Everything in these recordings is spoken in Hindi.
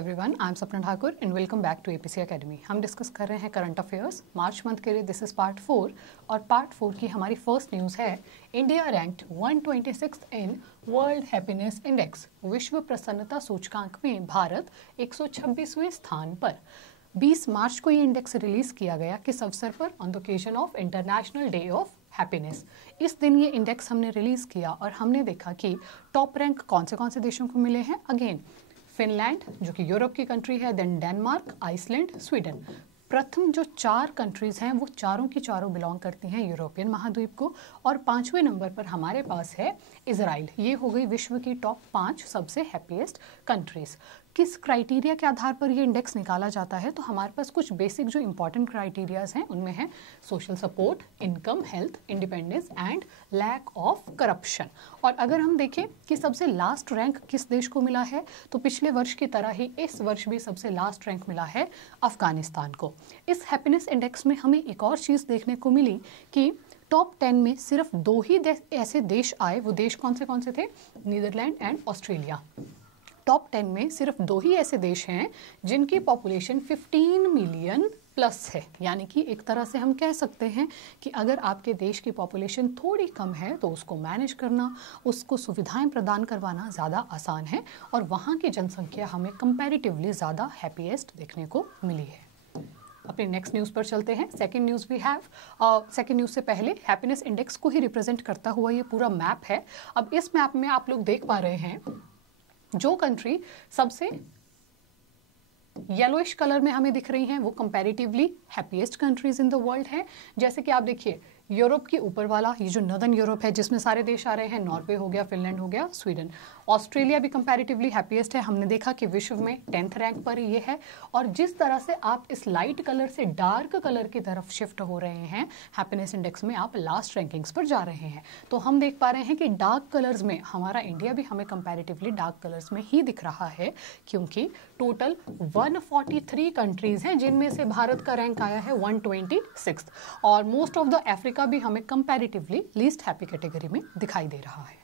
Everyone, I am Sapna Thakur and welcome back to APC academy. हम डिस्कस कर रहे हैं करंट अफेयर्स मार्च मंथ के लिए। दिस इज पार्ट 4 और पार्ट 4 की हमारी फर्स्ट न्यूज़ है India ranked 126 in world happiness index. विश्व प्रसन्नता सूचकांक में भारत 126वें स्थान पर। 20 मार्च को ये इंडेक्स रिलीज किया गया किस अवसर पर? On the occasion of international day of happiness. इस दिन ये इंडेक्स हमने रिलीज किया और हमने देखा कि टॉप रैंक कौन से देशों को मिले हैं। अगेन फिनलैंड जो कि यूरोप की कंट्री है, देन डेनमार्क, आइसलैंड, स्वीडन। प्रथम जो 4 कंट्रीज हैं वो चारों की चारों बिलोंग करती हैं यूरोपियन महाद्वीप को। और 5वें नंबर पर हमारे पास है इजराइल। ये हो गई विश्व की टॉप 5 सबसे हैप्पीएस्ट कंट्रीज। किस क्राइटेरिया के आधार पर ये इंडेक्स निकाला जाता है? तो हमारे पास कुछ बेसिक जो इंपॉर्टेंट क्राइटेरियाज हैं उनमें है social support, income, health, independence and lack of corruption. और अगर हम देखें कि सबसे लास्ट रैंक किस देश को मिला है, तो पिछले वर्ष की तरह ही इस वर्ष भी सबसे लास्ट रैंक मिला है अफगानिस्तान को। इस हैप्पीनेस इंडेक्स में हमें एक और चीज़ देखने को मिली कि टॉप 10 में सिर्फ 2 ही ऐसे देश आए। वो देश कौन से थे? Netherlands and Australia. टॉप 10 में सिर्फ 2 ही ऐसे देश हैं जिनकी पॉपुलेशन 15 मिलियन प्लस है। यानी कि एक तरह से हम कह सकते हैं कि अगर आपके देश की पॉपुलेशन थोड़ी कम है तो उसको मैनेज करना, उसको सुविधाएं प्रदान करवाना ज़्यादा आसान है और वहाँ की जनसंख्या हमें कंपैरेटिवली ज़्यादा हैप्पीएस्ट देखने को मिली है। अपनी नेक्स्ट न्यूज़ पर चलते हैं। Second news we have. Second news से पहले हैप्पीनेस इंडेक्स को ही रिप्रेजेंट करता हुआ ये पूरा मैप है। अब इस मैप में आप लोग देख पा रहे हैं जो कंट्री सबसे येलोइश कलर में हमें दिख रही हैं वो comparatively happiest countries in the world है। जैसे कि आप देखिए यूरोप की ऊपर वाला ये जो नॉर्दर्न यूरोप है जिसमें सारे देश आ रहे हैं, नॉर्वे हो गया, फिनलैंड हो गया, स्वीडन। ऑस्ट्रेलिया भी कंपैरेटिवली हैप्पीएस्ट है। हमने देखा कि विश्व में 10th रैंक पर ये है। और जिस तरह से आप इस लाइट कलर से डार्क कलर की तरफ शिफ्ट हो रहे हैं हैप्पीनेस इंडेक्स में, आप लास्ट रैंकिंग्स पर जा रहे हैं। तो हम देख पा रहे हैं कि डार्क कलर्स में हमारा इंडिया भी हमें कंपैरेटिवली डार्क कलर्स में ही दिख रहा है, क्योंकि टोटल 143 कंट्रीज हैं जिनमें से भारत का रैंक आया है 126। और मोस्ट ऑफ द अफ्रीका भी हमें कंपैरेटिवली लीस्ट हैप्पी कैटेगरी में दिखाई दे रहा है।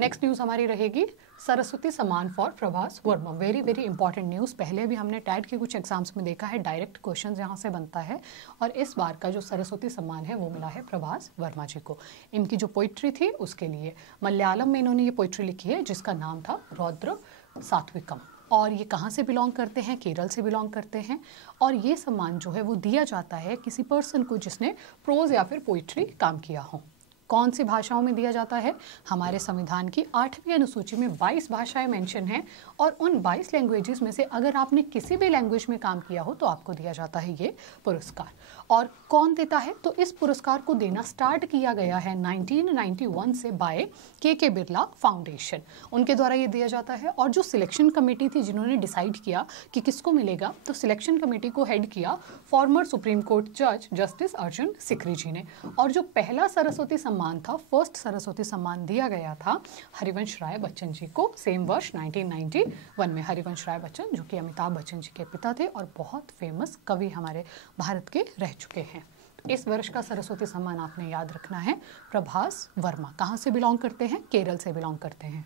नेक्स्ट न्यूज हमारी रहेगी सरस्वती सम्मान for Prabhas Verma. Very very important news. पहले भी हमने टैट के कुछ एग्जाम्स में देखा है, डायरेक्ट क्वेश्चन यहाँ से बनता है। और इस बार का जो सरस्वती सम्मान है वो मिला है प्रभास वर्मा जी को। इनकी जो पोइट्री थी उसके लिए मलयालम में इन्होंने ये पोइट्री लिखी है जिसका नाम था रौद्र सात्विकम। और ये कहाँ से बिलोंग करते हैं? केरल से बिलोंग करते हैं। और ये सम्मान जो है वो दिया जाता है किसी पर्सन को जिसने प्रोज या फिर पोइट्री काम किया हो। कौन सी भाषाओं में दिया जाता है? हमारे संविधान की 8वीं अनुसूची में 22 भाषाएं मेंशन हैं और उन 22 लैंग्वेजेस में से अगर आपने किसी भी लैंग्वेज में काम किया हो तो आपको दिया जाता है ये पुरस्कार। और कौन देता है? तो इस पुरस्कार को देना स्टार्ट किया गया है 1991 से बाय के बिरला फाउंडेशन। उनके द्वारा ये दिया जाता है। और जो सिलेक्शन कमेटी थी जिन्होंने डिसाइड किया कि किसको मिलेगा, तो सिलेक्शन कमेटी को हेड किया फॉर्मर सुप्रीम कोर्ट जज जस्टिस अर्जुन सिकरी जी ने। और जो पहला सरस्वती सम्मान था, फर्स्ट सरस्वती सम्मान दिया गया था हरिवंश राय बच्चन जी को सेम वर्ष 1991 में। हरिवंश राय बच्चन जो कि अमिताभ बच्चन जी के पिता थे और बहुत फेमस कवि हमारे भारत के रह चुके हैं। इस वर्ष का सरस्वती सम्मान आपने याद रखना है प्रभास वर्मा। कहाँ से बिलोंग करते हैं? केरल से बिलोंग करते हैं।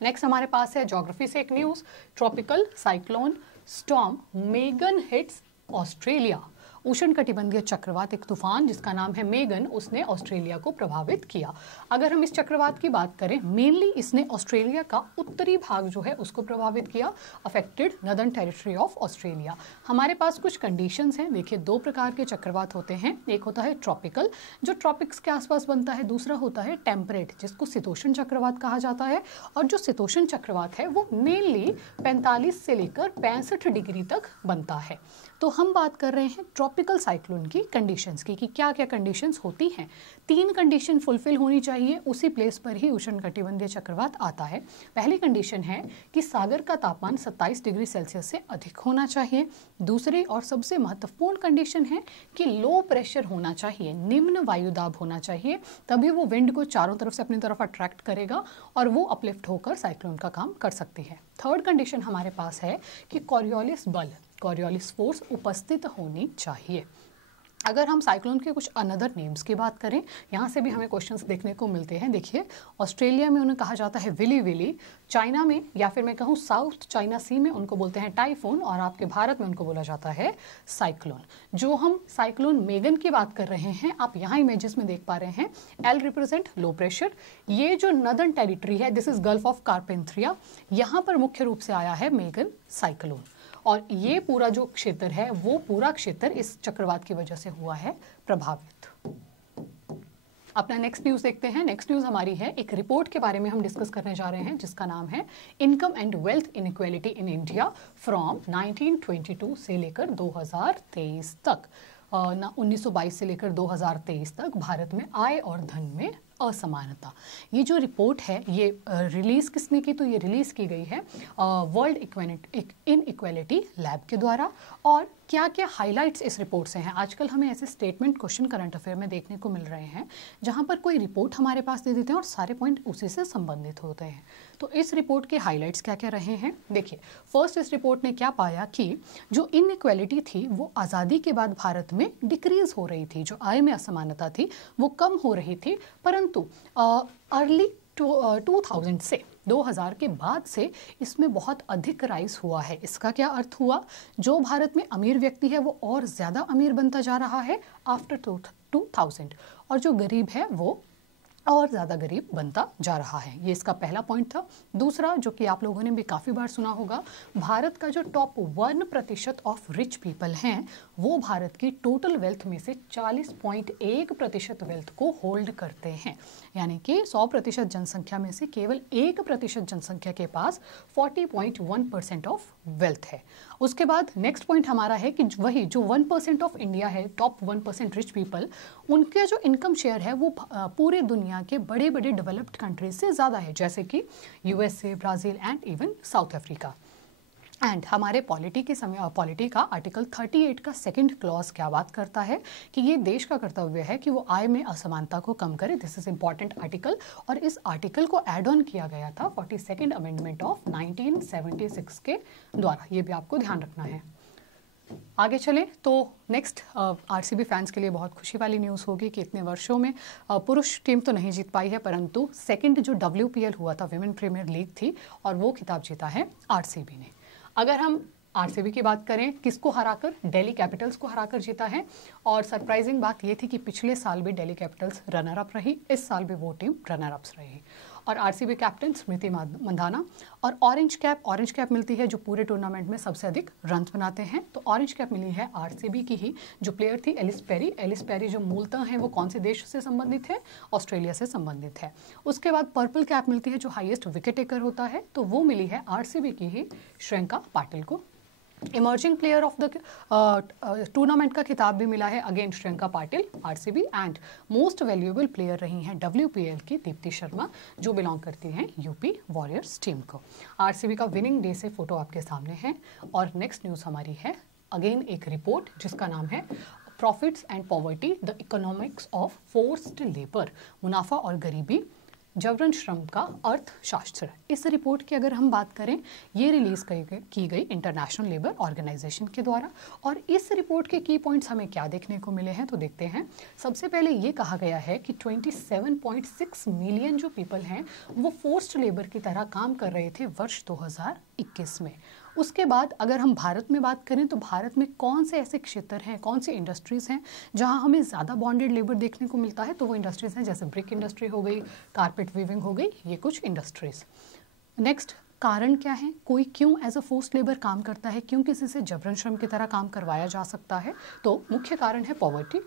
नेक्स्ट हमारे पास है ज्योग्राफी से एक news. Tropical cyclone storm Megan hits Australia. उष्णकटिबंधीय चक्रवात, एक तूफान जिसका नाम है मेगन, उसने ऑस्ट्रेलिया को प्रभावित किया। अगर हम इस चक्रवात की बात करें, मेनली इसने ऑस्ट्रेलिया का उत्तरी भाग जो है उसको प्रभावित किया, affected northern territory of Australia. हमारे पास कुछ कंडीशंस हैं। देखिए, 2 प्रकार के चक्रवात होते हैं। एक होता है ट्रॉपिकल जो ट्रॉपिक्स के आसपास बनता है, दूसरा होता है टेम्परेट जिसको शीतोष्ण चक्रवात कहा जाता है। और जो शीतोष्ण चक्रवात है वो मेनली 45 से लेकर 65 डिग्री तक बनता है। तो हम बात कर रहे हैं ट्रॉपिकल साइक्लोन की कंडीशंस की कि क्या क्या कंडीशंस होती हैं। 3 कंडीशन फुलफिल होनी चाहिए, उसी प्लेस पर ही उष्णकटिबंधीय चक्रवात आता है। पहली कंडीशन है कि सागर का तापमान 27 डिग्री सेल्सियस से अधिक होना चाहिए। दूसरी और सबसे महत्वपूर्ण कंडीशन है कि लो प्रेशर होना चाहिए, निम्न वायुदाब होना चाहिए, तभी वो विंड को चारों तरफ से अपनी तरफ अट्रैक्ट करेगा और वो अपलिफ्ट होकर साइक्लोन का काम कर सकती है। थर्ड कंडीशन हमारे पास है कि कॉरियोलिस बल, कॉरियोलिस फोर्स उपस्थित होनी चाहिए। अगर हम साइक्लोन के कुछ अनदर नेम्स की बात करें, यहाँ से भी हमें क्वेश्चंस देखने को मिलते हैं। देखिए, ऑस्ट्रेलिया में उन्हें कहा जाता है विली विली, चाइना में या फिर मैं कहूँ साउथ चाइना सी में उनको बोलते हैं टाइफून, और आपके भारत में उनको बोला जाता है साइक्लोन। जो हम साइक्लोन मेगन की बात कर रहे हैं, आप यहाँ इमेजेस में देख पा रहे हैं, एल रिप्रेजेंट लो प्रेशर। ये जो नदर्न टेरिटरी है, दिस इज गल्फ ऑफ कारपेंथ्रिया, यहाँ पर मुख्य रूप से आया है मेगन साइक्लोन, और ये पूरा जो क्षेत्र है वो पूरा क्षेत्र इस चक्रवात की वजह से हुआ है प्रभावित। अपना नेक्स्ट न्यूज़ देखते हैं। नेक्स्ट न्यूज़ हमारी है, एक रिपोर्ट के बारे में हम डिस्कस करने जा रहे हैं जिसका नाम है income and wealth inequality in India from 1922 से लेकर 2023 तक, 1922 से लेकर 2023 तक भारत में आय और धन में असमानता। ये जो रिपोर्ट है ये रिलीज़ किसने की, तो ये रिलीज़ की गई है वर्ल्ड इनइक्वालिटी लैब के द्वारा। और क्या क्या हाइलाइट्स इस रिपोर्ट से हैं, आजकल हमें ऐसे स्टेटमेंट क्वेश्चन करंट अफेयर में देखने को मिल रहे हैं जहां पर कोई रिपोर्ट हमारे पास दे देते हैं और सारे पॉइंट उसी से संबंधित होते हैं। तो इस रिपोर्ट के हाइलाइट्स क्या क्या रहे हैं, देखिए। फर्स्ट, इस रिपोर्ट ने क्या पाया कि जो इनइक्वालिटी थी वो आज़ादी के बाद भारत में डिक्रीज हो रही थी, जो आय में असमानता थी वो कम हो रही थी, परंतु अर्ली 2000 से 2000 के बाद से इसमें बहुत अधिक राइज हुआ है। इसका क्या अर्थ हुआ, जो भारत में अमीर व्यक्ति है वो और ज़्यादा अमीर बनता जा रहा है आफ्टर 2000, और जो गरीब है वो और ज़्यादा गरीब बनता जा रहा है। ये इसका पहला पॉइंट था। दूसरा, जो कि आप लोगों ने भी काफ़ी बार सुना होगा, भारत का जो टॉप 1% ऑफ रिच पीपल हैं वो भारत की टोटल वेल्थ में से 40.1% वेल्थ को होल्ड करते हैं, यानी कि 100% जनसंख्या में से केवल 1% जनसंख्या के पास 40.1% ऑफ वेल्थ है। उसके बाद नेक्स्ट पॉइंट हमारा है कि वही जो 1% ऑफ इंडिया है, टॉप 1% रिच पीपल, उनका जो इनकम शेयर है वो पूरे दुनिया के बड़े बड़े डेवलप्ड कंट्रीज से ज़्यादा है, जैसे कि USA, Brazil and even south Africa. And हमारे पॉलिटी का आर्टिकल 38 का सेकंड क्लॉज क्या बात करता है कि ये देश का कर्तव्य है कि वो आय में असमानता को कम करे। दिस इज इंपॉर्टेंट आर्टिकल, और इस आर्टिकल को एड ऑन किया गया था 42nd अमेंडमेंट ऑफ 1976 के द्वारा। ये भी आपको ध्यान रखना है। आगे चले तो नेक्स्ट आरसीबी फैंस के लिए बहुत खुशी वाली न्यूज़ होगी कि इतने वर्षों में पुरुष टीम तो नहीं जीत पाई है, परंतु सेकंड जो WPL हुआ था, विमेन प्रीमियर लीग थी, और वो खिताब जीता है आरसीबी ने। अगर हम आरसीबी की बात करें, किसको हराकर, दिल्ली कैपिटल्स को हराकर जीता है। और सरप्राइजिंग बात ये थी कि पिछले साल भी दिल्ली कैपिटल्स रनर अप रही, इस साल भी वो टीम रनर अप्स रही। और आरसीबी कैप्टन स्मृति मंधाना, और ऑरेंज कैप मिलती है जो पूरे टूर्नामेंट में सबसे अधिक रन बनाते हैं। तो ऑरेंज कैप मिली है आरसीबी की ही जो प्लेयर थी एलिस पेरी जो मूलतः हैं वो कौन से देश से संबंधित है, ऑस्ट्रेलिया से संबंधित है। उसके बाद पर्पल कैप मिलती है जो हाईएस्ट विकेट टेकर होता है, तो वो मिली है आरसीबी की ही श्रेयंका पाटिल को। Emerging player of the tournament का खिताब भी मिला है again Shreyanka Patil, RCB. And most valuable player रही हैं WPL की दीप्ति शर्मा जो बिलोंग करती हैं यूपी वॉरियर्स टीम को। आरसीबी का विनिंग डे से फोटो आपके सामने है। और नेक्स्ट न्यूज़ हमारी है अगेन एक रिपोर्ट जिसका नाम है profits and poverty, the economics of forced labour, मुनाफा और गरीबी, जबरन श्रम का अर्थशास्त्र। इस रिपोर्ट की अगर हम बात करें, ये रिलीज़ की गई इंटरनेशनल लेबर ऑर्गेनाइजेशन के द्वारा। और इस रिपोर्ट के की पॉइंट्स हमें क्या देखने को मिले हैं, तो देखते हैं। सबसे पहले ये कहा गया है कि 27.6 मिलियन जो पीपल हैं वो फोर्स्ड लेबर की तरह काम कर रहे थे वर्ष 2021 में। उसके बाद अगर हम भारत में बात करें तो भारत में कौन से ऐसे क्षेत्र हैं, कौन सी इंडस्ट्रीज़ हैं जहां हमें ज़्यादा बॉन्डेड लेबर देखने को मिलता है, तो वो इंडस्ट्रीज़ हैं जैसे ब्रिक इंडस्ट्री हो गई, कारपेट वीविंग हो गई, ये कुछ इंडस्ट्रीज़। नेक्स्ट, कारण क्या है, कोई क्यों एज अ फोर्स्ड लेबर काम करता है, क्यों किसी से जबरन श्रम की तरह काम करवाया जा सकता है, तो मुख्य कारण है पॉवर्टी।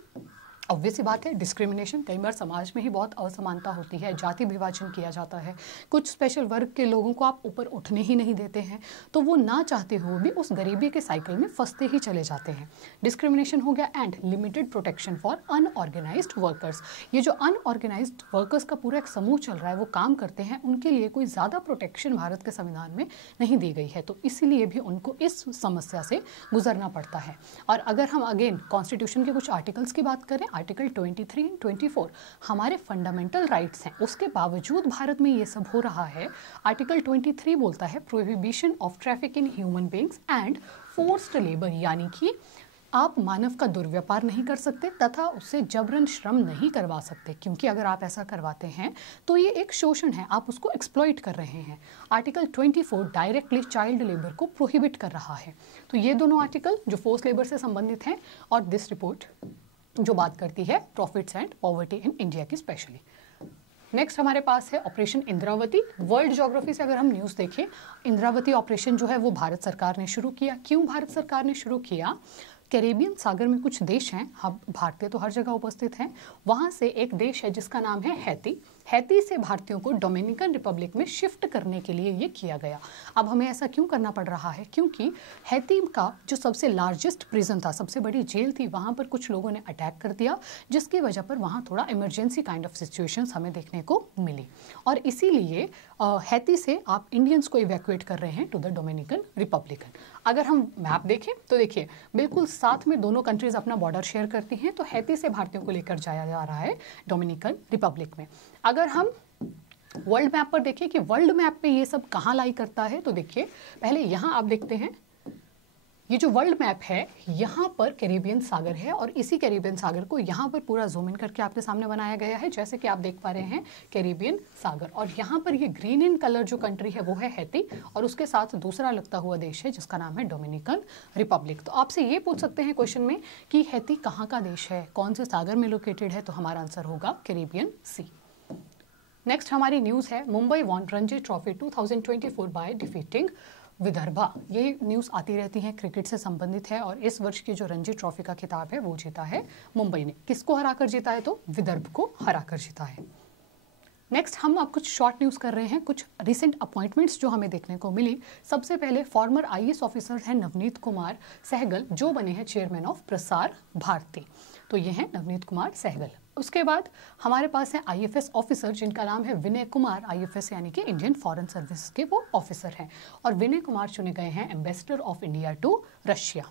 ऑब्वियस सी बात है, डिस्क्रिमिनेशन, कई बार समाज में ही बहुत असमानता होती है, जाति विभाजन किया जाता है, कुछ स्पेशल वर्ग के लोगों को आप ऊपर उठने ही नहीं देते हैं, तो वो ना चाहते हुए भी उस गरीबी के साइकिल में फंसते ही चले जाते हैं। डिस्क्रिमिनेशन हो गया। And limited protection for unorganised workers, ये जो अनऑर्गेनाइज्ड वर्कर्स का पूरा एक समूह चल रहा है, वो काम करते हैं, उनके लिए कोई ज़्यादा प्रोटेक्शन भारत के संविधान में नहीं दी गई है, तो इसीलिए भी उनको इस समस्या से गुजरना पड़ता है। और अगर हम अगेन कॉन्स्टिट्यूशन के कुछ आर्टिकल्स की बात करें, आर्टिकल 23 एंड 24 हमारे फंडामेंटल राइट्स हैं, उसके बावजूद भारत में ये सब हो रहा है। आर्टिकल 23 बोलता है prohibition of traffic in human beings and forced labour, यानी कि आप मानव का दुर्व्यापार नहीं कर सकते तथा उससे जबरन श्रम नहीं करवा सकते, क्योंकि अगर आप ऐसा करवाते हैं तो ये एक शोषण है, आप उसको एक्सप्लॉइट कर रहे हैं। आर्टिकल 24 डायरेक्टली चाइल्ड लेबर को प्रोहिबिट कर रहा है। तो ये दोनों आर्टिकल जो फोर्स लेबर से संबंधित हैं, और दिस रिपोर्ट जो बात करती है profits and poverty in India की स्पेशली। नेक्स्ट हमारे पास है ऑपरेशन इंद्रावती। वर्ल्ड ज्योग्राफी से अगर हम न्यूज़ देखें, इंद्रावती ऑपरेशन जो है वो भारत सरकार ने शुरू किया। क्यों भारत सरकार ने शुरू किया? कैरेबियन सागर में कुछ देश हैं, हम भारतीय तो हर जगह उपस्थित हैं, वहाँ से एक देश है जिसका नाम है हैती। हैती से भारतीयों को डोमिनिकन रिपब्लिक में शिफ्ट करने के लिए ये किया गया। अब हमें ऐसा क्यों करना पड़ रहा है? क्योंकि हैती का जो सबसे लार्जेस्ट प्रिजन था, सबसे बड़ी जेल थी, वहाँ पर कुछ लोगों ने अटैक कर दिया, जिसकी वजह पर वहाँ थोड़ा इमरजेंसी काइंड ऑफ सिचुएशंस हमें देखने को मिली, और इसीलिए हैती से आप इंडियंस को इवैक्यूएट कर रहे हैं टू द डोमिनिकन रिपब्लिकन। अगर हम मैप देखें तो देखिए बिल्कुल साथ में दोनों कंट्रीज अपना बॉर्डर शेयर करती हैं, तो हैती से भारतीयों को लेकर जाया जा रहा है डोमिनिकन रिपब्लिक में। अगर हम वर्ल्ड मैप पर देखें कि वर्ल्ड मैप पे ये सब कहाँ लाई करता है, तो देखिए पहले यहाँ आप देखते हैं, ये जो वर्ल्ड मैप है यहाँ पर कैरेबियन सागर है, और इसी कैरेबियन सागर को यहाँ पर पूरा जूम इन करके आपके सामने बनाया गया है, जैसे कि आप देख पा रहे हैं कैरेबियन सागर। और यहाँ पर ये ग्रीन इन कलर जो कंट्री है वो है हैती, और उसके साथ दूसरा लगता हुआ देश है जिसका नाम है डोमिनिकन रिपब्लिक। तो आपसे ये पूछ सकते हैं क्वेश्चन में कि हैती कहाँ का देश है, कौन से सागर में लोकेटेड है, तो हमारा आंसर होगा कैरेबियन सी। नेक्स्ट हमारी न्यूज़ है Mumbai won Ranji trophy 2024 by defeating Vidarbha. ये न्यूज़ आती रहती हैं, क्रिकेट से संबंधित है, और इस वर्ष की जो रणजी ट्रॉफी का खिताब है वो जीता है मुंबई ने। किसको हराकर जीता है? तो विदर्भ को हराकर जीता है। नेक्स्ट हम अब कुछ शॉर्ट न्यूज़ कर रहे हैं, कुछ रिसेंट अपॉइंटमेंट्स जो हमें देखने को मिली। सबसे पहले फॉर्मर आईएएस ऑफिसर हैं नवनीत कुमार सहगल, जो बने हैं चेयरमैन ऑफ प्रसार भारती। तो ये हैं नवनीत कुमार सहगल। उसके बाद हमारे पास है आईएफएस ऑफिसर जिनका नाम है विनय कुमार। आईएफएस यानी कि इंडियन फॉरेन सर्विस के वो ऑफिसर हैं, और विनय कुमार चुने गए हैं ambassador of India to Russia.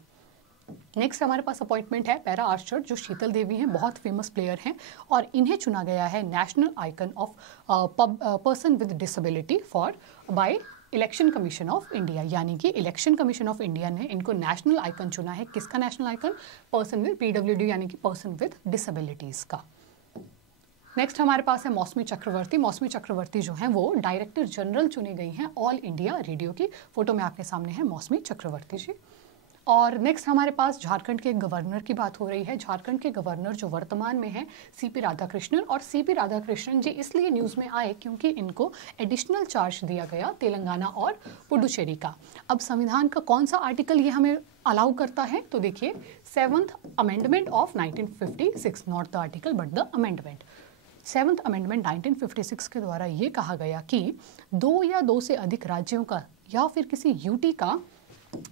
Next हमारे पास अपॉइंटमेंट है पैरा आर्चर, जो शीतल देवी हैं, बहुत फेमस प्लेयर हैं, और इन्हें चुना गया है national icon of person with disability for by election commission of India. यानी कि इलेक्शन कमीशन ऑफ इंडिया ने इनको नेशनल आइकन चुना है। किसका national icon? Person with PWD यानी कि पर्सन विद डिसेबिलिटीज का। नेक्स्ट हमारे पास है मौसमी चक्रवर्ती। मौसमी चक्रवर्ती जो हैं वो डायरेक्टर जनरल चुनी गई हैं ऑल इंडिया रेडियो की। फोटो में आपके सामने है मौसमी चक्रवर्ती जी। और नेक्स्ट हमारे पास झारखंड के गवर्नर की बात हो रही है। झारखंड के गवर्नर जो वर्तमान में हैं सीपी राधाकृष्णन, और सीपी राधाकृष्णन जी इसलिए न्यूज़ में आए क्योंकि इनको एडिशनल चार्ज दिया गया तेलंगाना और पुडुचेरी का। अब संविधान का कौन सा आर्टिकल ये हमें अलाउ करता है? तो देखिए 7th amendment of 1956, not the article but the amendment. 7th amendment 1956 के द्वारा ये कहा गया कि 2 या 2 से अधिक राज्यों का या फिर किसी यूटी का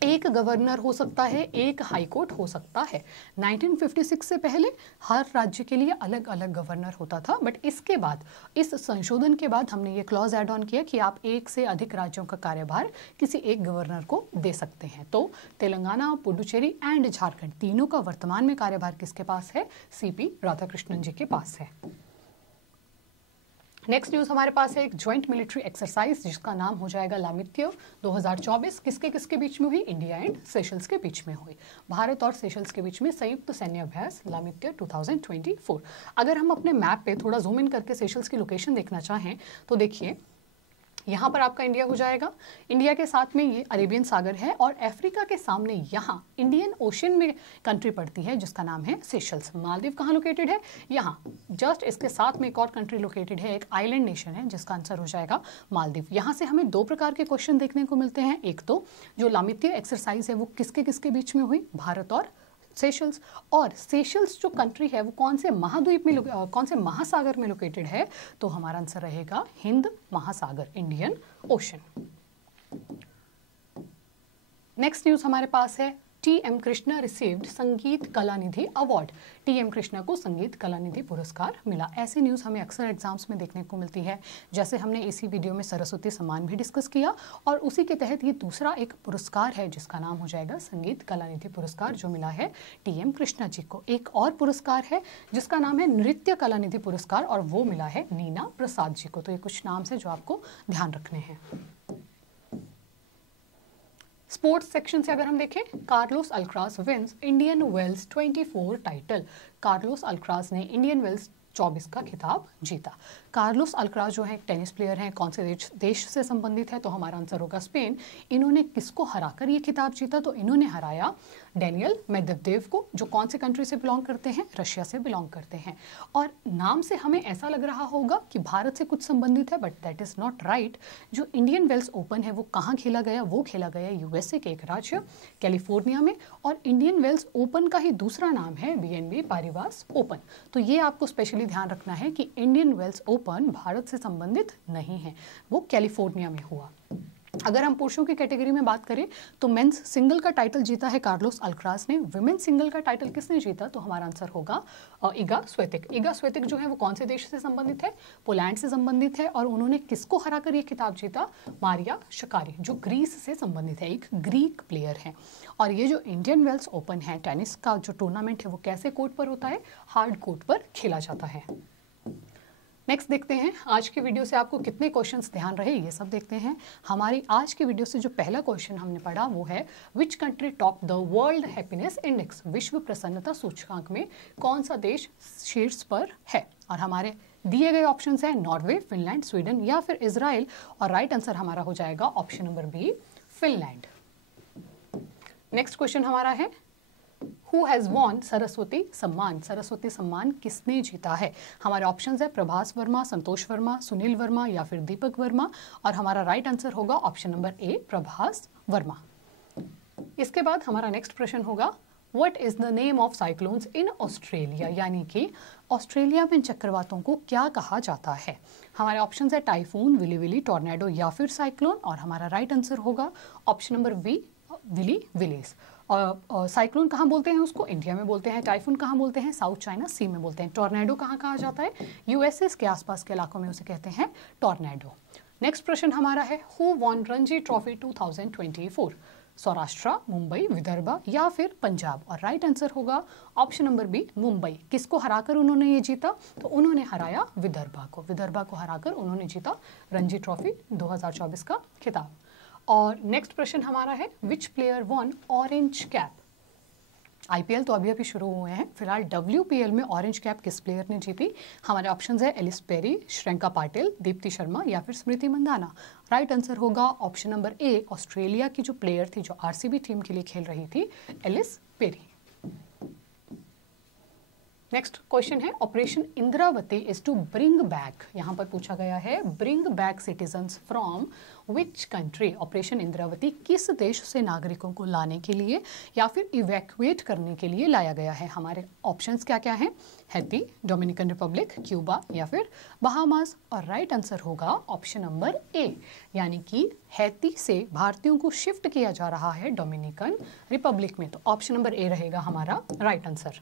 एक गवर्नर हो सकता है, एक हाईकोर्ट हो सकता है। 1956 से पहले हर राज्य के लिए अलग अलग गवर्नर होता था, बट इसके बाद, इस संशोधन के बाद हमने ये क्लॉज ऐड ऑन किया कि आप एक से अधिक राज्यों का कार्यभार किसी एक गवर्नर को दे सकते हैं। तो तेलंगाना, पुडुचेरी एंड झारखंड तीनों का वर्तमान में कार्यभार किसके पास है? सीपी राधाकृष्णन जी के पास है। नेक्स्ट न्यूज़ हमारे पास है एक ज्वाइंट मिलिट्री एक्सरसाइज जिसका नाम हो जाएगा लामित्य 2024। किसके किसके बीच में हुई? इंडिया एंड सेशल्स के बीच में हुई। भारत और सेशल्स के बीच में संयुक्त सैन्य अभ्यास लामित्य 2024। अगर हम अपने मैप पे थोड़ा जूम इन करके सेशल्स की लोकेशन देखना चाहें तो देखिए यहाँ पर आपका इंडिया हो जाएगा, इंडिया के साथ में ये अरेबियन सागर है, और अफ्रीका के सामने यहाँ इंडियन ओशन में कंट्री पड़ती है जिसका नाम है सेशल्स। मालदीव कहाँ लोकेटेड है? यहाँ जस्ट इसके साथ में एक और कंट्री लोकेटेड है, एक आइलैंड नेशन है जिसका आंसर हो जाएगा मालदीव। यहाँ से हमें 2 प्रकार के क्वेश्चन देखने को मिलते हैं। एक तो जो लामित्य एक्सरसाइज है वो किसके किसके बीच में हुई? भारत और सेशल्स। और सेशल्स जो कंट्री है वो कौन से महाद्वीप में, कौन से महासागर में लोकेटेड है? तो हमारा आंसर रहेगा हिंद महासागर, इंडियन ओशन। नेक्स्ट न्यूज़ हमारे पास है टी.एम. कृष्णा रिसीव्ड संगीत कलानिधि अवार्ड। टी.एम. कृष्णा को संगीत कलानिधि पुरस्कार मिला। ऐसी न्यूज़ हमें अक्सर एग्जाम्स में देखने को मिलती है, जैसे हमने इसी वीडियो में सरस्वती सम्मान भी डिस्कस किया, और उसी के तहत ये दूसरा एक पुरस्कार है जिसका नाम हो जाएगा संगीत कलानिधि पुरस्कार, जो मिला है टी.एम. कृष्णा जी को। एक और पुरस्कार है जिसका नाम है नृत्य कलानिधि पुरस्कार, और वो मिला है नीना प्रसाद जी को। तो ये कुछ नाम से जो आपको ध्यान रखने हैं। स्पोर्ट्स सेक्शन से अगर हम देखें, Carlos Alcaraz wins Indian Wells 24 title. Carlos Alcaraz ने इंडियन वेल्स 24 का खिताब जीता। कार्लोस अल्क्राज जो है एक टेनिस प्लेयर हैं, कौन से देश से संबंधित है, तो हमारा आंसर होगा स्पेन। इन्होंने किसको हराकर ये खिताब जीता, तो इन्होंने हराया डेनियल मेदवेदेव को, जो कौन से कंट्री से बिलोंग करते हैं, रशिया से बिलोंग करते हैं। और नाम से हमें ऐसा लग रहा होगा कि भारत से कुछ संबंधित है, but that is not right. जो इंडियन वेल्स ओपन है वो कहाँ खेला गया, वो खेला गया यूएसए के एक राज्य कैलिफोर्निया में। और इंडियन वेल्स ओपन का ही दूसरा नाम है बीएनबी पारिवास ओपन। तो ये आपको स्पेशली ध्यान रखना है कि इंडियन वेल्स ओपन भारत से संबंधित नहीं है, वो कैलिफोर्निया में हुआ। अगर हम पुरुषों की कैटेगरी में बात करें तो मेंस सिंगल का टाइटल जीता है कार्लोस अल्क्राज ने। विमेन सिंगल का टाइटल किसने जीता, तो हमारा आंसर होगा इगा स्विएतेक। इगा स्विएतेक जो है वो कौन से देश से संबंधित है, पोलैंड से संबंधित है। और उन्होंने किसको हराकर ये खिताब जीता, मारिया शकारी, जो ग्रीस से संबंधित है, एक ग्रीक प्लेयर है। और ये जो इंडियन वेल्स ओपन है टेनिस का जो टूर्नामेंट है वो कैसे कोर्ट पर होता है, हार्ड कोर्ट पर खेला जाता है। नेक्स्ट देखते हैं आज की वीडियो से आपको कितने क्वेश्चंस ध्यान रहे, ये सब देखते हैं। हमारी आज की वीडियो से जो पहला क्वेश्चन हमने पढ़ा वो है which country top the world happiness index, विश्व प्रसन्नता सूचकांक में कौन सा देश शीर्ष पर है। और हमारे दिए गए ऑप्शंस हैं नॉर्वे, फिनलैंड, स्वीडन या फिर इजराइल। और राइट आंसर हमारा हो जाएगा option number B, Finland. Next question हमारा है Who has won सरस्वती सम्मान, सरस्वती सम्मान किसने जीता है। हमारे ऑप्शंस है प्रभास वर्मा, संतोष वर्मा, सुनील वर्मा या फिर दीपक वर्मा। और हमारा राइट आंसर होगा option number A, Prabhas Verma. इसके बाद हमारा नेक्स्ट प्रश्न होगा what is the name of cyclones in Australia, यानी कि ऑस्ट्रेलिया में चक्रवातों को क्या कहा जाता है। हमारे ऑप्शंस है टाइफून, विली विली, टॉर्नेडो या फिर साइक्लोन। और हमारा राइट आंसर होगा option number B, willy willies. और साइक्लोन कहाँ बोलते हैं उसको, इंडिया में बोलते हैं। टाइफून कहाँ बोलते हैं, साउथ चाइना सी में बोलते हैं। टॉर्नेडो कहाँ कहा जाता है, यूएसए के आसपास के इलाकों में उसे कहते हैं टॉर्नेडो। नेक्स्ट प्रश्न हमारा है who won Ranji trophy 2024, Saurashtra, Mumbai, Vidarbha या फिर पंजाब। और राइट आंसर होगा ऑप्शन नंबर बी, मुंबई। किसको हराकर उन्होंने ये जीता, तो उन्होंने हराया विदर्भा को। विदर्भा को हराकर उन्होंने जीता रणजी ट्रॉफी 2024 का खिताब। और नेक्स्ट प्रश्न हमारा है which player won orange cap. IPL तो अभी शुरू हुए हैं, फिलहाल डब्ल्यूपीएल में ऑरेंज कैप किस प्लेयर ने जीती। हमारे ऑप्शंस है एलिस पेरी, श्रेयंका पाटिल, दीप्ति शर्मा या फिर स्मृति मंदाना। राइट आंसर होगा ऑप्शन नंबर ए, ऑस्ट्रेलिया की जो प्लेयर थी, जो आरसीबी टीम के लिए खेल रही थी, एलिस पेरी। नेक्स्ट क्वेश्चन है operation Indravati is to bring back, यहाँ पर पूछा गया है bring back citizens from which country. Operation Indravati किस देश से नागरिकों को लाने के लिए या फिर इवैक्यूएट करने के लिए लाया गया है। हमारे ऑप्शंस क्या क्या हैं, हैती, डोमिनिकन रिपब्लिक, क्यूबा या फिर बहामास। और राइट आंसर होगा ऑप्शन नंबर ए, यानी कि हैती से भारतीयों को शिफ्ट किया जा रहा है डोमिनिकन रिपब्लिक में। तो ऑप्शन नंबर ए रहेगा हमारा राइट आंसर।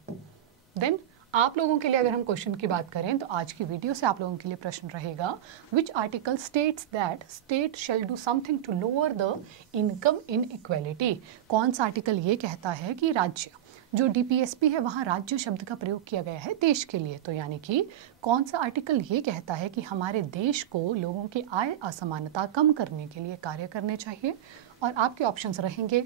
देन आप लोगों के लिए अगर हम क्वेश्चन की बात करें तो आज की वीडियो से आप लोगों के लिए प्रश्न रहेगा which article states that state shall do something to lower the income inequality. कौन सा आर्टिकल ये कहता है कि राज्य, जो डीपीएसपी है वहाँ राज्य शब्द का प्रयोग किया गया है देश के लिए। तो यानी कि कौन सा आर्टिकल ये कहता है कि हमारे देश को लोगों की आय असमानता कम करने के लिए कार्य करने चाहिए। और आपके ऑप्शंस रहेंगे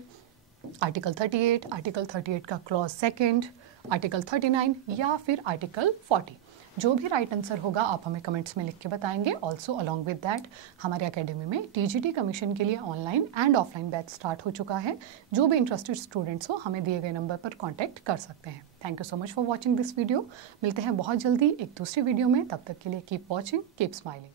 आर्टिकल 38, आर्टिकल 38 का क्लॉज सेकंड, आर्टिकल 39 या फिर आर्टिकल 40। जो भी राइट आंसर होगा आप हमें कमेंट्स में लिख के बताएंगे। ऑल्सो अलॉन्ग विद दैट हमारे अकेडमी में टीजीटी कमीशन के लिए online and offline batch start हो चुका है। जो भी इंटरेस्टेड स्टूडेंट्स हो हमें दिए गए नंबर पर कॉन्टैक्ट कर सकते हैं। Thank you so much for watching this video. मिलते हैं बहुत जल्दी एक दूसरी वीडियो में, तब तक के लिए कीप वॉचिंग, कीप स्माइलिंग।